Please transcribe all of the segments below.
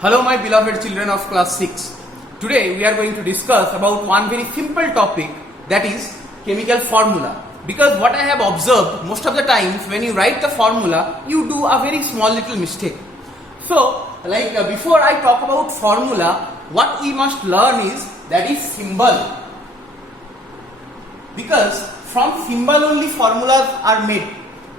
Hello my beloved children of class 6. Today we are going to discuss about one very simple topic, that is chemical formula. Because what I have observed most of the times when you write the formula, you do a very small little mistake. So before I talk about formula, what we must learn is that is symbol. Because from symbol only formulas are made.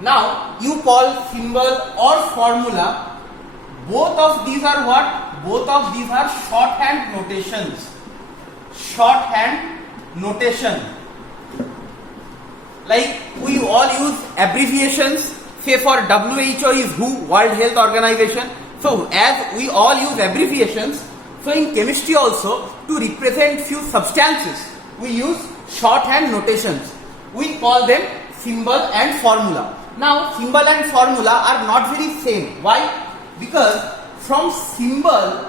Now you call symbol or formula. Both of these are what? Both of these are shorthand notations. Shorthand notation. Like we all use abbreviations. Say for WHO is WHO, World Health Organization. So as we all use abbreviations, so in chemistry also to represent few substances, we use shorthand notations. We call them symbol and formula. Now symbol and formula are not very same. Why? Because from symbol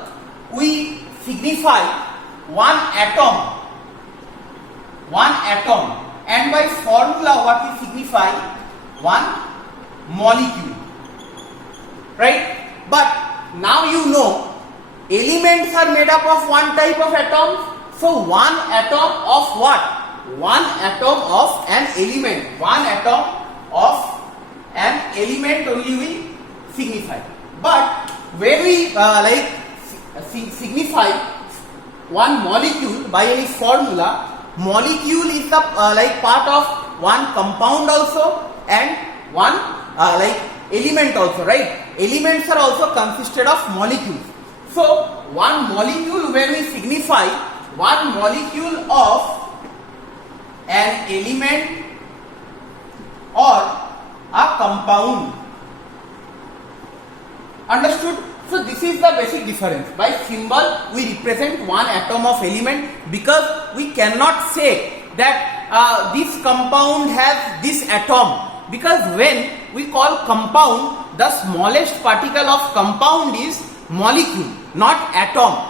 we signify one atom, and by formula what we signify one molecule, right? But now you know elements are made up of one type of atoms. So one atom of what? One atom of an element. One atom of an element only we signify. But when we signify one molecule by any formula, molecule is the part of one compound also and one element also, right? Elements are also consisted of molecules. So one molecule, when we signify one molecule of an element or a compound. Understood? So this is the basic difference. By symbol we represent one atom of element, because we cannot say that this compound has this atom, because when we call compound, the smallest particle of compound is molecule, not atom.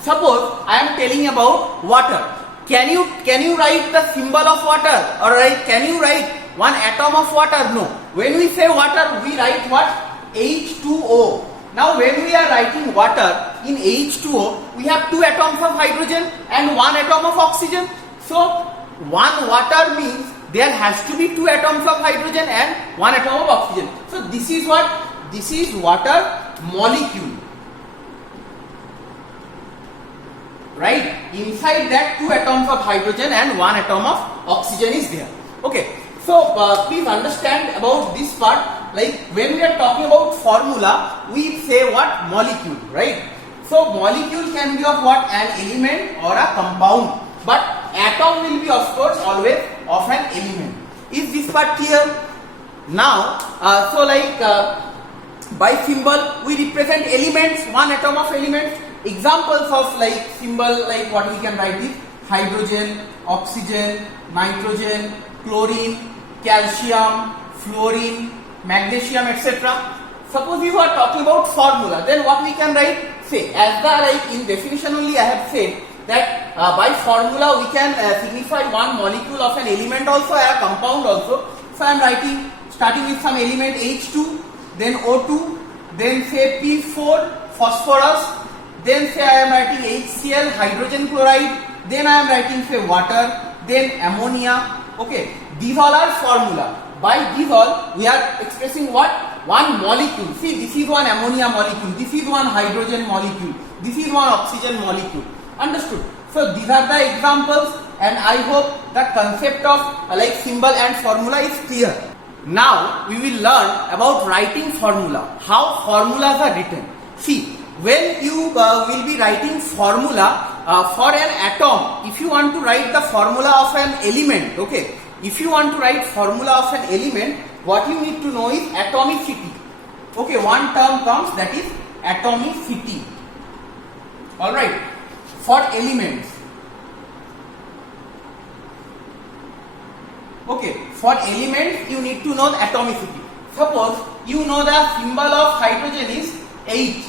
Suppose I am telling about water. Can you write the symbol of water, or can you write one atom of water? No. When we say water, we write what? H2O. Now when we are writing water in H2O, we have two atoms of hydrogen and one atom of oxygen. So one water means there has to be two atoms of hydrogen and one atom of oxygen. So this is what? This is water molecule. Right? Inside that two atoms of hydrogen and one atom of oxygen is there. Okay. So please understand about this part. Like when we are talking about formula, we say what? Molecule, right? So molecule can be of what? An element or a compound. But atom will be of course always of an element. Is this part clear? Now, by symbol we represent elements, one atom of elements. Examples of symbol what we can write is hydrogen, oxygen, nitrogen, chlorine, calcium, fluorine, magnesium, etc. Suppose we were talking about formula, then what we can write? Say, as the in definition only I have said that by formula we can signify one molecule of an element also and a compound also. So I am writing, starting with some element H2, then O2, then say P4, phosphorus, then say I am writing HCl, hydrogen chloride, then I am writing say water, then ammonia. Okay, these all are formula. By these all we are expressing what? One molecule. See, this is one ammonia molecule, this is one hydrogen molecule, this is one oxygen molecule. Understood? So these are the examples, and I hope the concept of symbol and formula is clear. Now we will learn about writing formula, how formulas are written. See, when you will be writing formula for an atom, if you want to write the formula of an element, okay, if you want to write formula of an element, what you need to know is atomicity. Okay, one term comes, that is atomicity. Alright, for elements. Okay, for elements you need to know the atomicity. Suppose you know the symbol of hydrogen is H,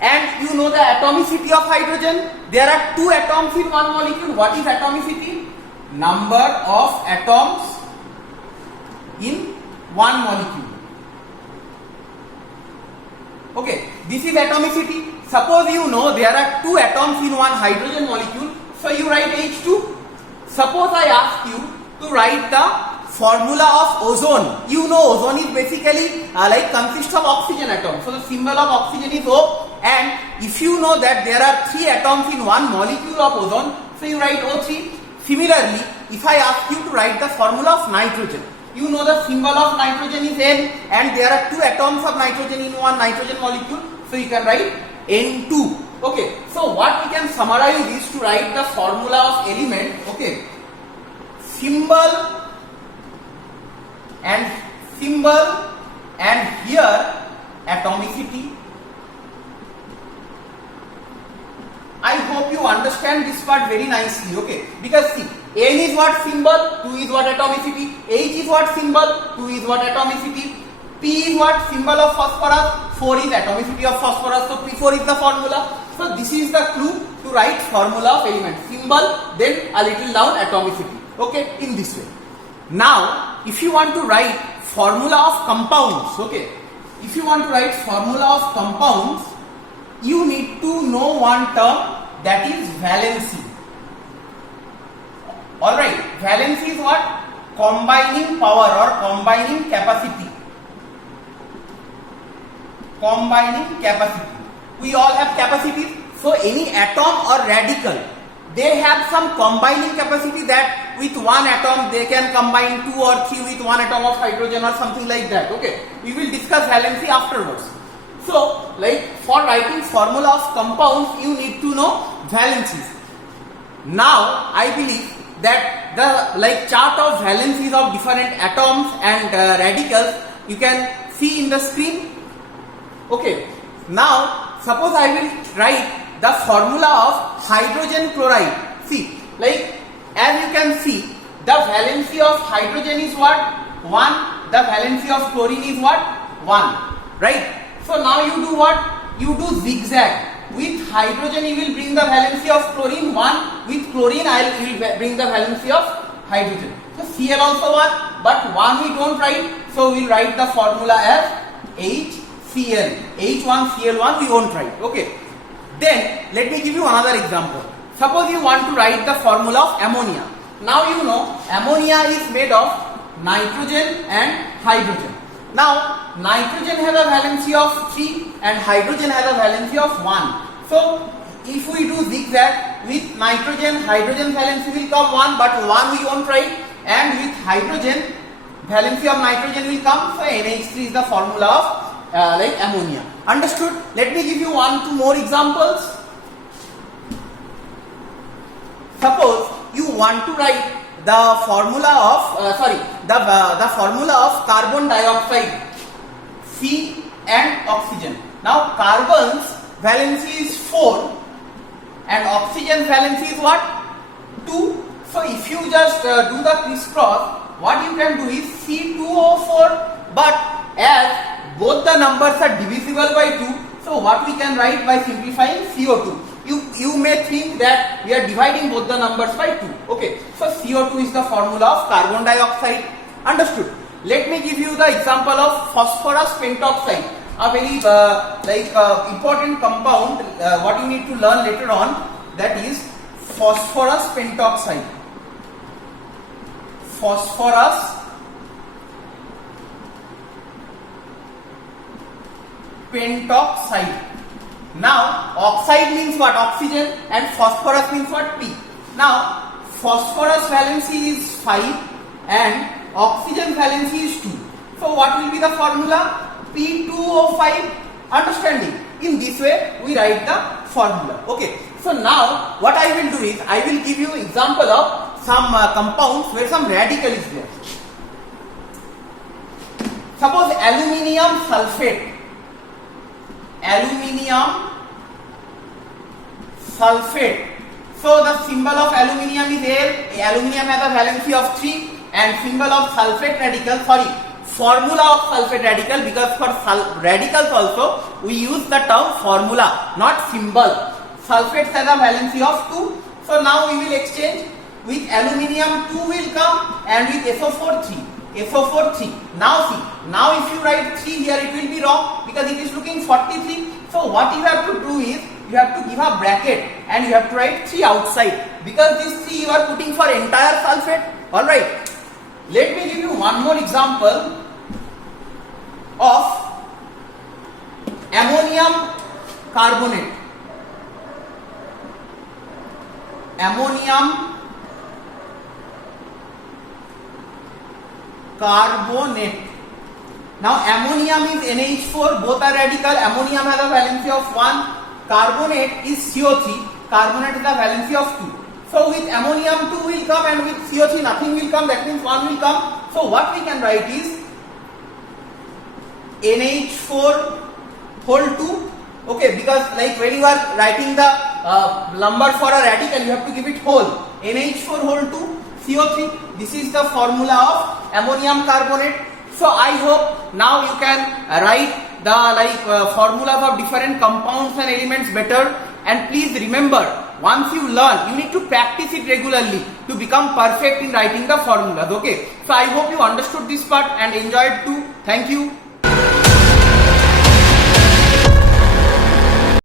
and you know the atomicity of hydrogen. There are two atoms in one molecule. What is atomicity? Number of atoms in one molecule. Okay, this is atomicity. Suppose you know there are 2 atoms in one hydrogen molecule, so you write H2. Suppose I ask you to write the formula of ozone. You know ozone is basically like consists of oxygen atoms. So the symbol of oxygen is O, and if you know that there are 3 atoms in one molecule of ozone, so you write O3. Similarly, if I ask you to write the formula of nitrogen, you know the symbol of nitrogen is N, and there are 2 atoms of nitrogen in one nitrogen molecule, so you can write N2. Okay, so what we can summarize is to write the formula of element. Okay, symbol and here atomicity. I hope you understand this part very nicely. Okay, because see, N is what symbol, 2 is what atomicity, H is what symbol, 2 is what atomicity, P is what symbol of phosphorus, 4 is atomicity of phosphorus, so P4 is the formula. So this is the clue to write formula of element, symbol, then a little down atomicity. Okay, in this way. Now, if you want to write formula of compounds, okay, if you want to write formula of compounds, you need to know one term, that is valency. Alright, valency is what? Combining power or combining capacity. Combining capacity. We all have capacities. So any atom or radical, they have some combining capacity that with one atom they can combine 2 or 3 with one atom of hydrogen or something like that. Okay, we will discuss valency afterwards. So, like for writing formula of compounds, you need to know valencies. Now, I believe that the chart of valencies of different atoms and radicals you can see in the screen. Okay, now suppose I will write the formula of hydrogen chloride. See, like as you can see, the valency of hydrogen is what? 1. The valency of chlorine is what? 1. Right? So now you do what? You do zigzag. With hydrogen you will bring the valency of chlorine 1. With chlorine I will bring the valency of hydrogen. So Cl also 1, but 1 we don't write. So we will write the formula as HCl. H1Cl1 we won't write. Okay. Then let me give you another example. Suppose you want to write the formula of ammonia. Now you know ammonia is made of nitrogen and hydrogen. Now nitrogen has a valency of 3 and hydrogen has a valency of 1. So if we do zigzag, with nitrogen, hydrogen valency will come 1, but 1 we won't write, and with hydrogen, valency of nitrogen will come, so NH3 is the formula of ammonia. Understood? Let me give you 1-2 more examples. Suppose you want to write the formula of the formula of carbon dioxide, C and oxygen. Now carbon's valency is 4 and oxygen valency is what? 2. So if you just do the crisscross, what you can do is C2O4, but as both the numbers are divisible by 2, so what we can write by simplifying CO2. You may think that we are dividing both the numbers by 2. Okay, so CO2 is the formula of carbon dioxide. Understood? Let me give you the example of phosphorus pentoxide, a very important compound. What you need to learn later on, that is phosphorus pentoxide. Phosphorus pentoxide. Now oxide means what? Oxygen, and phosphorus means what? P. Now phosphorus valency is 5 and oxygen valency is 2. So what will be the formula? P2O5. Understanding? In this way we write the formula. Okay. So now what I will do is I will give you example of some compounds where some radical is there. Suppose aluminium sulfate. Aluminium sulfate. So the symbol of aluminium is Al. Aluminium has a valency of 3 and symbol of sulfate radical, formula of sulfate radical, because for radicals also we use the term formula, not symbol. Sulfate has a valency of 2. So now we will exchange. With aluminium 2 will come and with SO4 3. SO4 3. Now see, now if you write 3 here it will be wrong because it is looking 43. So what you have to do is you have to give a bracket and you have to write 3 outside, because this 3 you are putting for entire sulfate. Alright, let me give you one more example of ammonium carbonate. Ammonium carbonate. Now ammonium is NH4, both are radical. Ammonium has a valency of 1. Carbonate is CO3. Carbonate is a valency of 2. So with ammonium 2 will come and with CO3 nothing will come. That means 1 will come. So what we can write is NH4 whole 2. Okay, because like when you are writing the number for a radical, you have to give it whole. NH4 whole 2 CO3. This is the formula of ammonium carbonate. So I hope now you can write the formulas of different compounds and elements better. And please remember, once you learn, you need to practice it regularly to become perfect in writing the formulas. Okay. So I hope you understood this part and enjoyed too. Thank you.